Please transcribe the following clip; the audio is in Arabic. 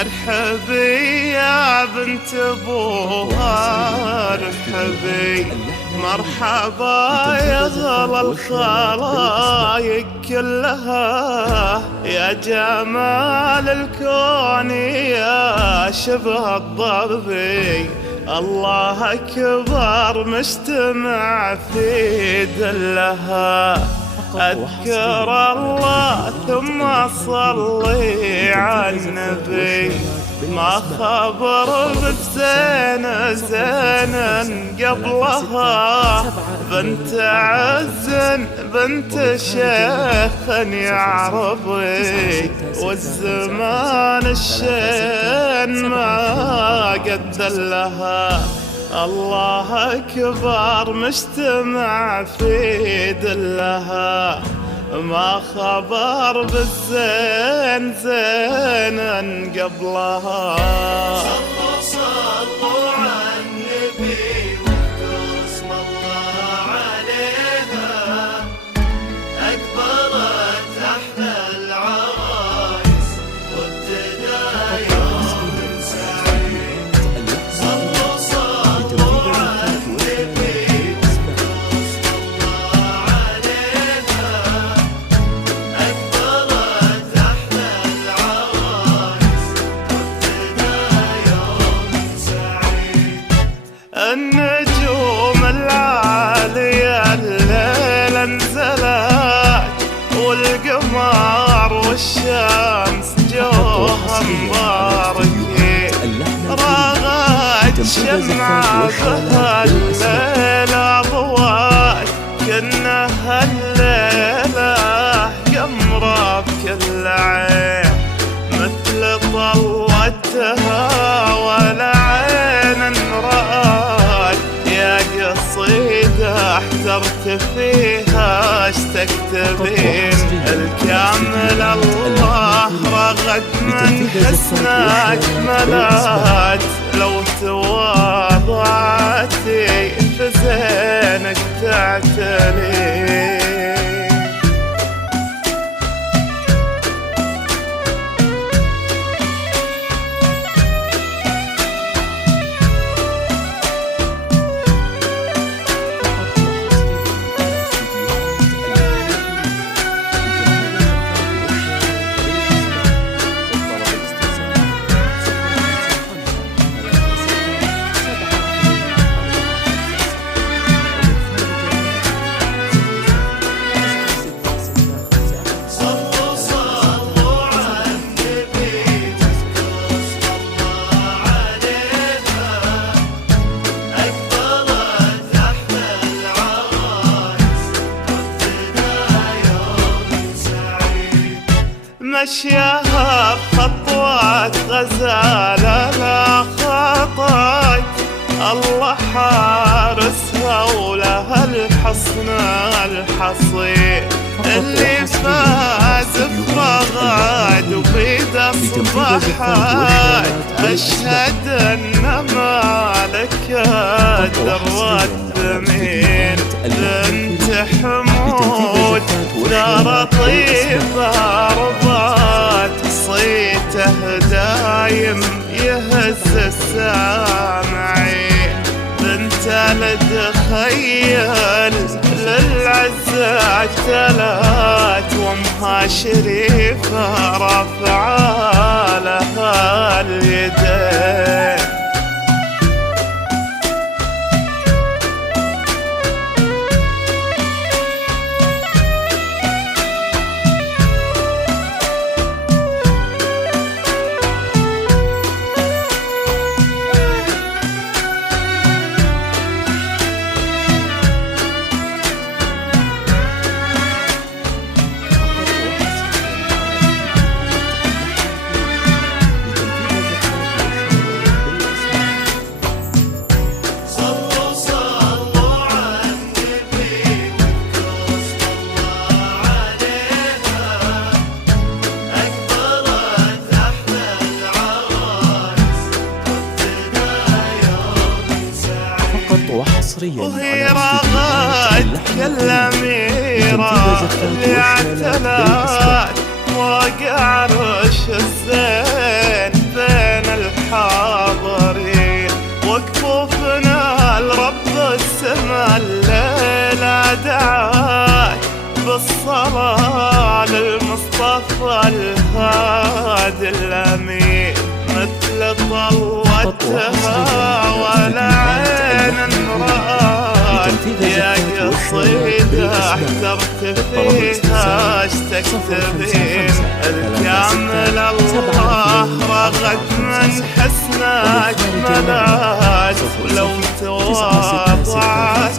ارحبي يا بنت ابوها ارحبي، مرحبا يا غلا الخلايق كلها، يا جمال الكون يا شبه الضبي، الله أكبر مجتمع في دلها. أذكر الله ثم أصلي على النبي، ما خبر بزين زينا قبلها، بنت عز بنت شيخ يعربي، والزمان الشين ما قد لها. الله أكبر مجتمع في دلها، ما خبر بالزين زينا قبلها. صلوا صلوا على النبي واسم الله عليها، أكبرت أحلى العرايس وابتدى يوم سعيد. صلوا صلوا على النبي واسم الله عليها، أكبرت أحلى العرايس وابتدى يوم سعيد. النجوم العالية الليل انزلت، والقمر والشمس جوها مباركين، راغت شمعة بها الليلة ضوت، كأنها الليلة قمرة بكل عين، مثل طلتها ولا عين رأت، يا قصيدة احترت فيها اش تكتبين، الكامل الله رغد من حسنك ملات، لو تواضعتي في زينك تعتلي. مشيها بخطوات غزالة لا خطت، الله حارسها ولها الحصن الحصين، اللي فاز برغد وبيد صبحت، أشهد أن مالك الدر الثمين، بنت حمود دار طيبة رضات، صيته دايم يهز السامعين، بنت الدخيل للعزة اعتلت، وامها شريفة رفعا لها اليدين. وهي راغت كالأميرة اللي اعتلت فوق عرش الزين، حاضرين، وكفوفنا لرب السما الليلة دعاك بالصلاة للمصطفى الهادي الأمين، مثل طلتها ولا عين رأت، يا قصيدة احترت فيها اشتقت بين الكامل الله رغد من حسنك ملاك، ولو تواضعت